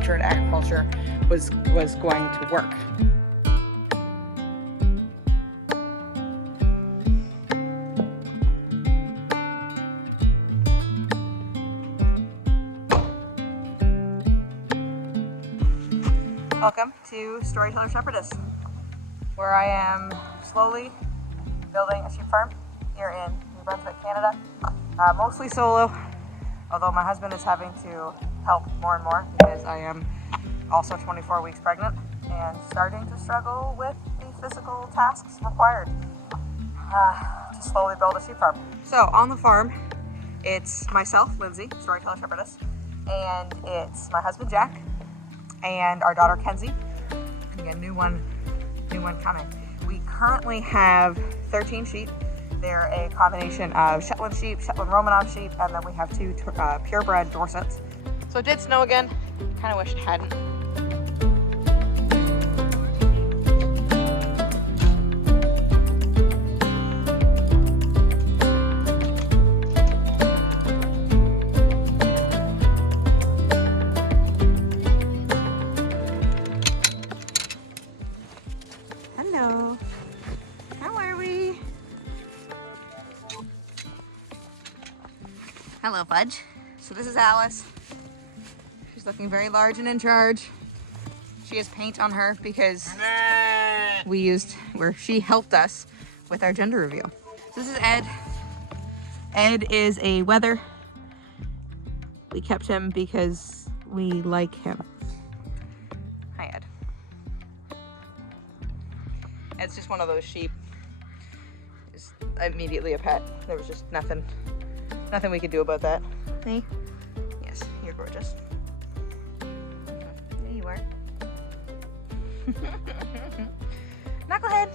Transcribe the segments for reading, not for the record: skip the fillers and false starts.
future in agriculture was going to work. Welcome to Storyteller Shepherdess, where I am slowly building a sheep farm here in New Brunswick, Canada. Mostly solo, although my husband is having to help more and more because I am also 24 weeks pregnant and starting to struggle with the physical tasks required to slowly build a sheep farm. So on the farm, it's myself, Lindsay, Storyteller Shepherdess, and it's my husband, Jack, and our daughter Kenzie. Again, new one coming. We currently have 13 sheep. They're a combination of Shetland sheep, Shetland Romanov sheep, and then we have 2 purebred Dorsets. So it did snow again. Kind of wish it hadn't. Hello. How are we? Hello, Fudge. So this is Alice. She's looking very large and in charge. She has paint on her because she helped us with our gender reveal. So this is Ed. Ed is a wether. We kept him because we like him. Hi, Ed. It's just one of those sheep. Just immediately a pet. There was just nothing we could do about that. See? Yes, you're gorgeous. There you are. Knucklehead.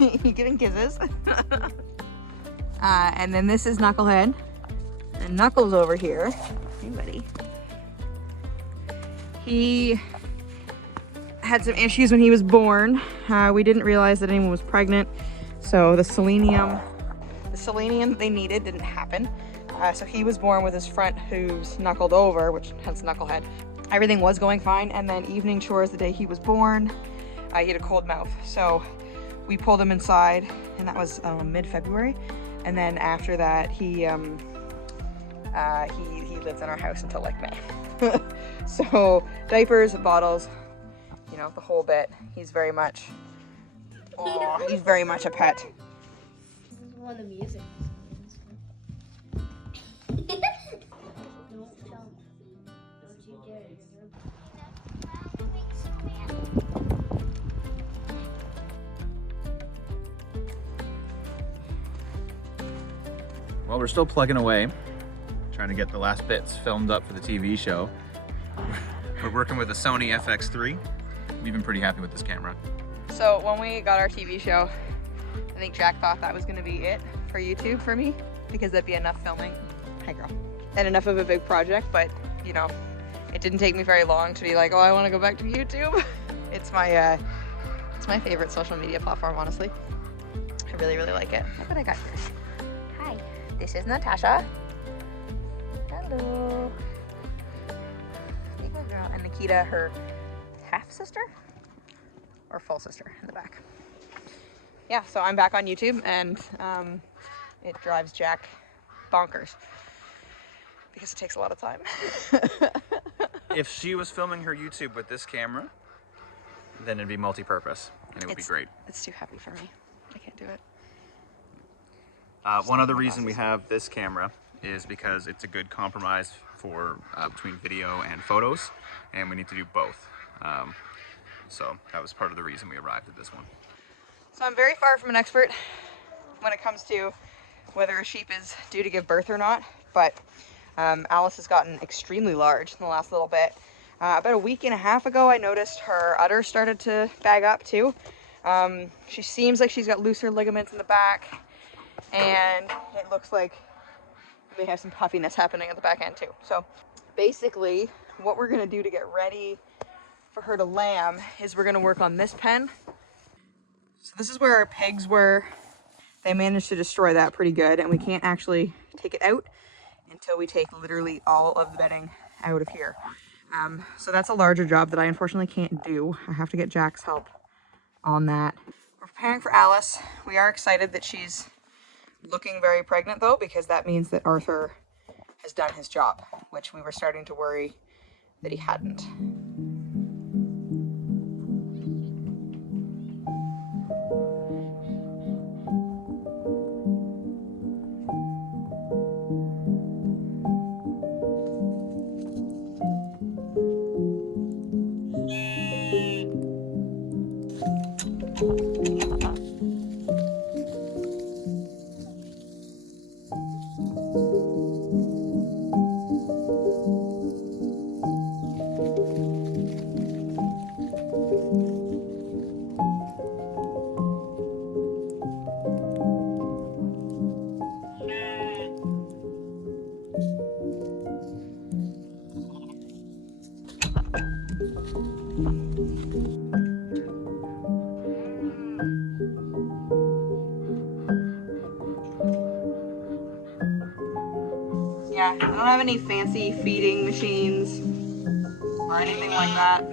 You giving kisses? And then this is Knucklehead. And Knuckles over here. Hey, buddy. He had some issues when he was born. We didn't realize that anyone was pregnant, so the selenium they needed didn't happen. So he was born with his front hooves knuckled over, which hence Knucklehead. Everything was going fine, and then evening chores the day he was born, he had a cold mouth. So we pulled him inside, and that was mid-February. And then after that, he lives in our house until like May. So diapers, bottles, you know, the whole bit. He's very much a pet. This is one of the music. Don't jump. Don't you dare. Well, we're still plugging away, trying to get the last bits filmed up for the TV show. We're working with a Sony FX3. We've been pretty happy with this camera. So when we got our TV show, I think Jack thought that was going to be it for YouTube for me, because that'd be enough filming. Hi, girl. And enough of a big project, but you know, it didn't take me very long to be like, oh, I want to go back to YouTube. It's my favorite social media platform, honestly. I really, really like it. Look what I got here. Hi, this is Natasha. Hello. Hey, good girl. And Nikita, her half sister or full sister in the back. Yeah, so I'm back on YouTube, and it drives Jack bonkers because it takes a lot of time. If she was filming her YouTube with this camera, then it'd be multi-purpose and it would be great. It's too heavy for me. I can't do it. One other reason we have this camera is because it's a good compromise for between video and photos, and we need to do both. So that was part of the reason we arrived at this one. So I'm very far from an expert when it comes to whether a sheep is due to give birth or not, but Alice has gotten extremely large in the last little bit. About a week and a half ago, I noticed her udder started to bag up too. She seems like she's got looser ligaments in the back, and it looks like we may have some puffiness happening at the back end too. So basically what we're gonna do to get ready for her to lamb is we're gonna work on this pen. So this is where our pigs were. They managed to destroy that pretty good, and we can't actually take it out until we take literally all of the bedding out of here. So that's a larger job that I unfortunately can't do. I have to get Jack's help on that. We're preparing for Alice. We are excited that she's looking very pregnant though, because that means that Arthur has done his job, which we were starting to worry that he hadn't. Yeah, I don't have any fancy feeding machines or anything like that.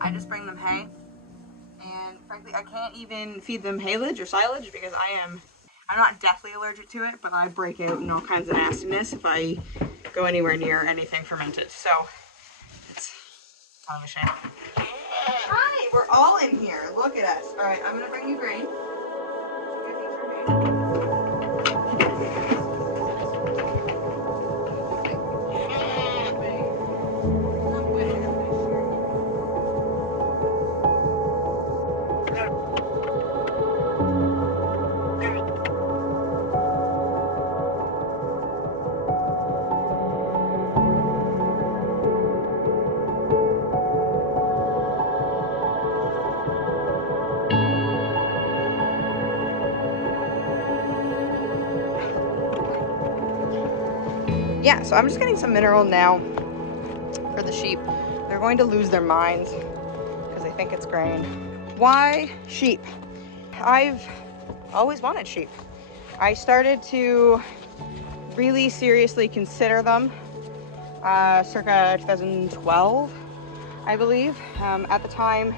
I just bring them hay. And frankly, I can't even feed them haylage or silage because I'm not deathly allergic to it, but I break out in all kinds of nastiness if I go anywhere near anything fermented. So it's kind of a shame. Hi, we're all in here. Look at us. All right, I'm gonna bring you grain. Yeah, so I'm just getting some mineral now for the sheep. They're going to lose their minds because they think it's grain. Why sheep? I've always wanted sheep. I started to really seriously consider them circa 2012, I believe. At the time,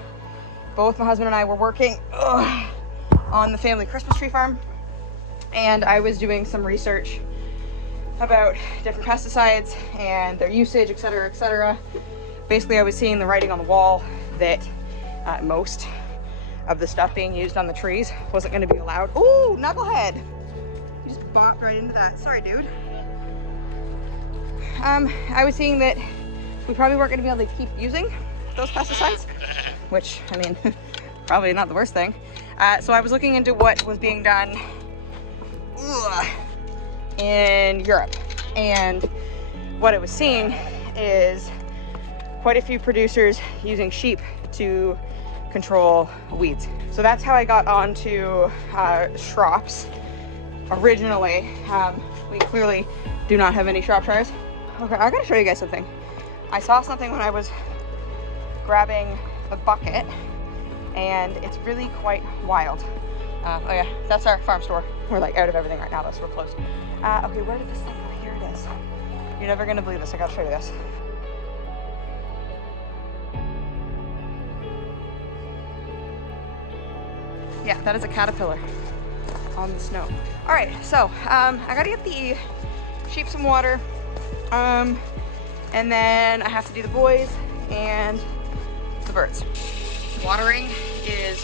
both my husband and I were working on the family Christmas tree farm, and I was doing some research about different pesticides and their usage, etc., etc. Basically, I was seeing the writing on the wall that most of the stuff being used on the trees wasn't going to be allowed. Ooh, knucklehead! You just bopped right into that. Sorry, dude. I was seeing that we probably weren't going to be able to keep using those pesticides, which, I mean, probably not the worst thing. So I was looking into what was being done in Europe, and what I was seeing is quite a few producers using sheep to control weeds. So that's how I got onto Shropshires originally. We clearly do not have any Shropshires. Okay, I gotta show you guys something. I saw something when I was grabbing the bucket, and it's really quite wild. Oh yeah, that's our farm store. We're like out of everything right now though, so we're closed. Okay, where did this thing go? Here it is. You're never gonna believe this, I gotta show you this. Yeah, that is a caterpillar on the snow. All right, so I gotta get the sheep some water, and then I have to do the boys and the birds. Watering is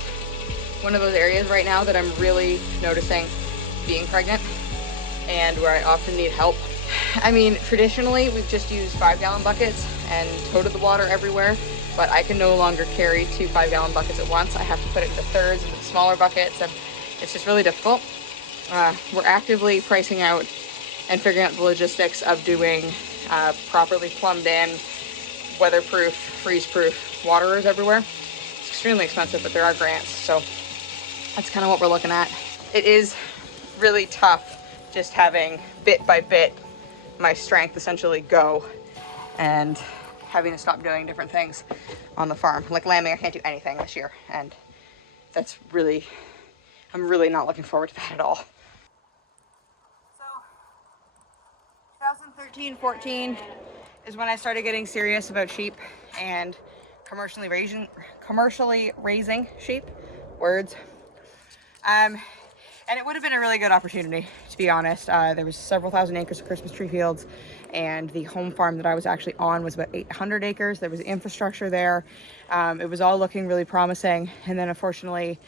one of those areas right now that I'm really noticing being pregnant and where I often need help. I mean, traditionally we've just used 5-gallon buckets and toted the water everywhere, but I can no longer carry 2 5-gallon buckets at once. I have to put it into thirds, into smaller buckets, and it's just really difficult. We're actively pricing out and figuring out the logistics of doing properly plumbed in, weatherproof, freeze-proof waterers everywhere. It's extremely expensive, but there are grants, so that's kind of what we're looking at. It is really tough just having bit by bit my strength essentially go and having to stop doing different things on the farm. Like lambing, I can't do anything this year, and that's really, I'm really not looking forward to that at all. 13, 14 is when I started getting serious about sheep and commercially raising sheep. Words. And it would have been a really good opportunity, to be honest. There was several thousand acres of Christmas tree fields, and the home farm that I was actually on was about 800 acres. There was infrastructure there. It was all looking really promising. And then unfortunately,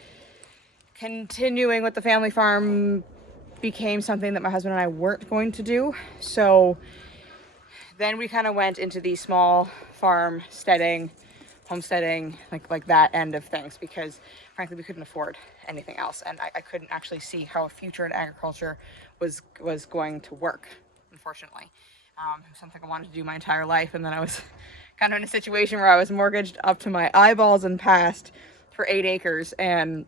continuing with the family farm became something that my husband and I weren't going to do. So then we kind of went into the small farm homesteading, like that end of things, because frankly we couldn't afford anything else, and I couldn't actually see how a future in agriculture was going to work, unfortunately. It was something I wanted to do my entire life, and then I was kind of in a situation where I was mortgaged up to my eyeballs and past for 8 acres, and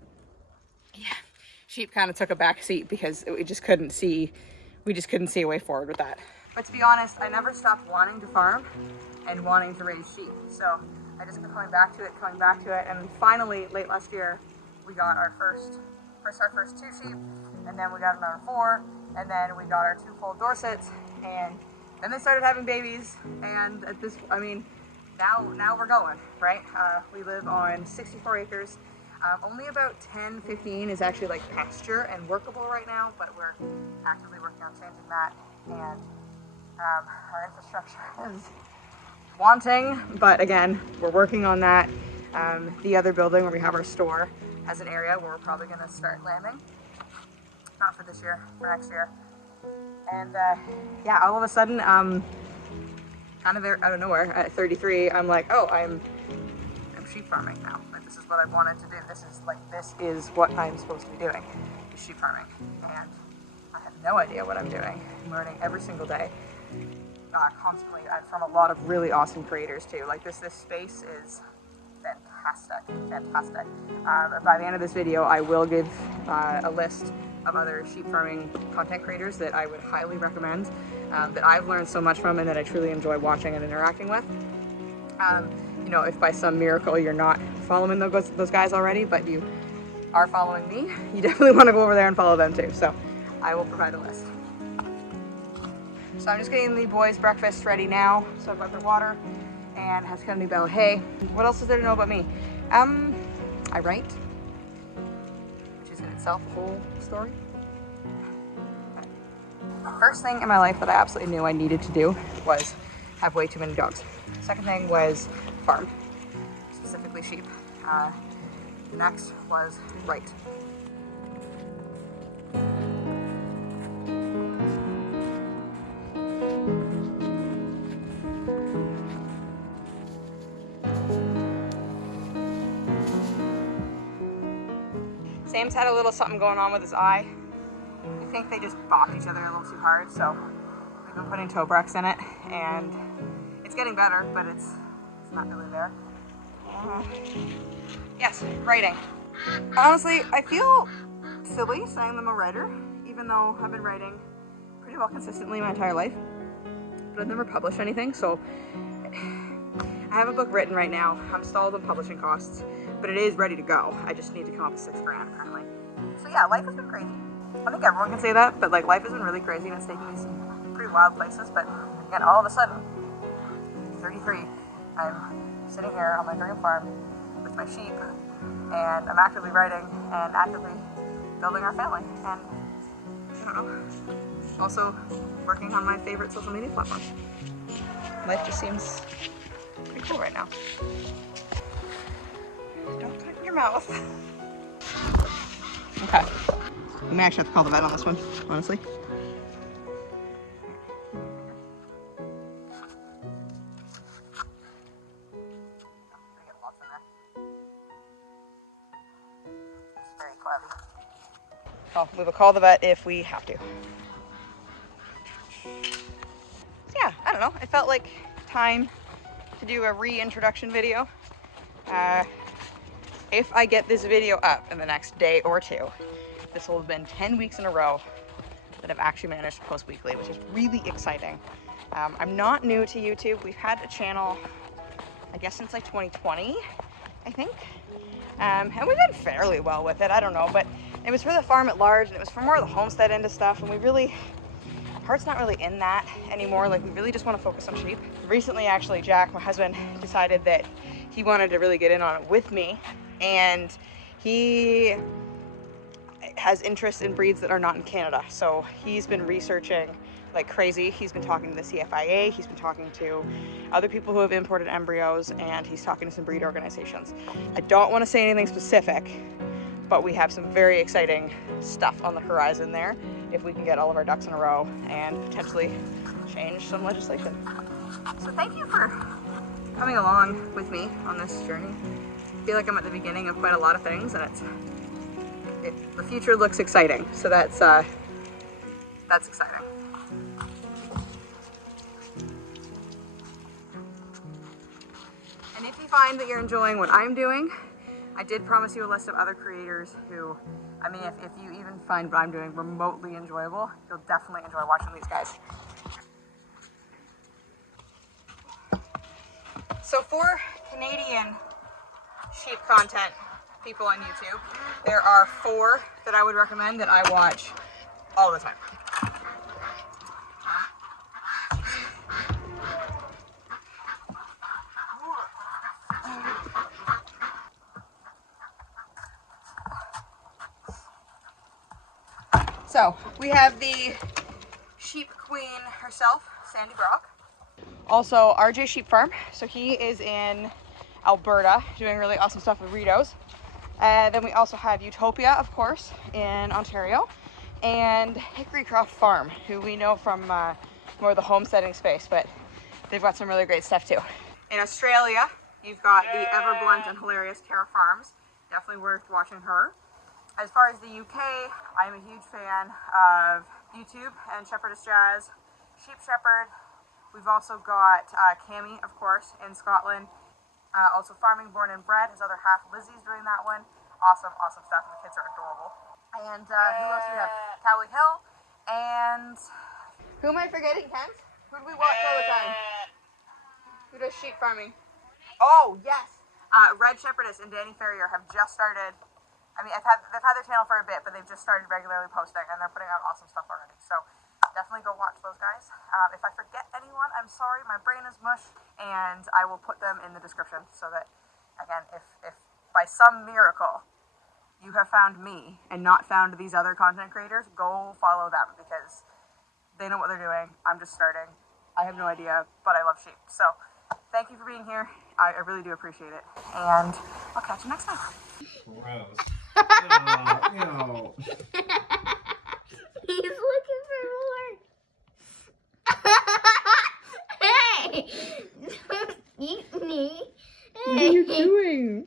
yeah, sheep kind of took a back seat because we just couldn't see a way forward with that. But to be honest, I never stopped wanting to farm and wanting to raise sheep. So I just kept coming back to it. And finally, late last year, we got our first 2 sheep, and then we got another 4, and then we got our 2 full Dorsets, and then they started having babies. And at this, I mean, now we're going, right? We live on 64 acres. Only about 10, 15 is actually like pasture and workable right now, but we're actively working on changing that. And our infrastructure is wanting, but again, we're working on that. The other building where we have our store has an area where we're probably going to start lambing. Not for this year, for next year. And yeah, all of a sudden, kind of out of nowhere at 33, I'm like, oh, I'm sheep farming now. Like, this is what I've wanted to do. This is what I'm supposed to be doing, is sheep farming. And I have no idea what I'm doing. I'm learning every single day, constantly, from a lot of really awesome creators too. Like this space is fantastic. By the end of this video, I will give a list of other sheep farming content creators that I would highly recommend, that I've learned so much from and that I truly enjoy watching and interacting with. You know, if by some miracle you're not following those guys already, but you are following me, you definitely want to go over there and follow them too. So I will provide a list. So I'm just getting the boys' breakfast ready now. So I've got their water and has got a new bale of hay. What else is there to know about me? I write, which is in itself a whole story. First thing in my life that I absolutely knew I needed to do was have way too many dogs. Second thing was farm, specifically sheep. The next was write. Sam's had a little something going on with his eye. I think they just bopped each other a little too hard, so we've been putting Tobrex in it, and it's getting better, but it's not really there. Yes, writing. Honestly, I feel silly saying I'm a writer, even though I've been writing pretty well consistently my entire life, but I've never published anything. So I have a book written right now. I'm stalled on publishing costs, but it is ready to go. I just need to come up with $6 grand apparently. So yeah, life has been crazy. I think everyone can say that, but like life has been really crazy and it's taken me some pretty wild places. But again, all of a sudden, 33, I'm sitting here on my dream farm with my sheep, and I'm actively writing and actively building our family. And I don't know, also working on my favorite social media platform. Life just seems pretty cool right now. Don't put it in your mouth. Okay. We may actually have to call the vet on this one, honestly. Very cloudy. Oh, we will call the vet if we have to. So yeah, I don't know. It felt like time to do a reintroduction video. If I get this video up in the next day or two, this will have been 10 weeks in a row that I've actually managed to post weekly, which is really exciting. I'm not new to YouTube. We've had a channel, I guess, since like 2020, I think. And we've done fairly well with it, I don't know, but it was for the farm at large, and it was for more of the homestead end of stuff, and heart's not really in that anymore. Like, we really just want to focus on sheep. Recently, actually, Jack, my husband, decided that he wanted to really get in on it with me, and he has interest in breeds that are not in Canada. So he's been researching like crazy. He's been talking to the CFIA, he's been talking to other people who have imported embryos, and he's talking to some breed organizations. I don't want to say anything specific, but we have some very exciting stuff on the horizon there if we can get all of our ducks in a row and potentially change some legislation. So thank you for coming along with me on this journey. I feel like I'm at the beginning of quite a lot of things, and the future looks exciting. So that's exciting. And if you find that you're enjoying what I'm doing, I did promise you a list of other creators who, I mean, if you even find what I'm doing remotely enjoyable, you'll definitely enjoy watching these guys. So for Canadian sheep content people on YouTube, there are 4 that I would recommend that I watch all the time. So we have the sheep queen herself, Sandy Brock. Also RJ Sheep Farm. So he is in Alberta doing really awesome stuff with Ritos. Then we also have Utopia, of course, in Ontario, and Hickorycroft Farm, who we know from more of the homesteading space, but they've got some really great stuff too. In Australia, you've got the ever blunt and hilarious Tara Farms. Definitely worth watching her. As far as the UK, I'm a huge fan of YouTube and Shepherdess Jazz, Sheep Shepherd. We've also got Cammy, of course, in Scotland. Also Farming Born and Bred, his other half, Lizzie's doing that one. Awesome, awesome stuff, and the kids are adorable. And who else do we have? Cowley Hill, and who am I forgetting, Kent? Who do we watch all the time? Who does sheep farming? Oh, yes! Red Shepherdess and Danny Ferrier have just started. I mean, they've had their channel for a bit, but they've just started regularly posting, and they're putting out awesome stuff already. So definitely go watch those guys. If I forget anyone, I'm sorry, my brain is mush, and I will put them in the description so that, again, if by some miracle you have found me and not found these other content creators, go follow them, because they know what they're doing. I'm just starting. I have no idea, but I love sheep. So thank you for being here. I really do appreciate it, and I'll catch you next time. Gross. Oh, ew. He's looking for more. Hey! Don't eat me. What are you doing?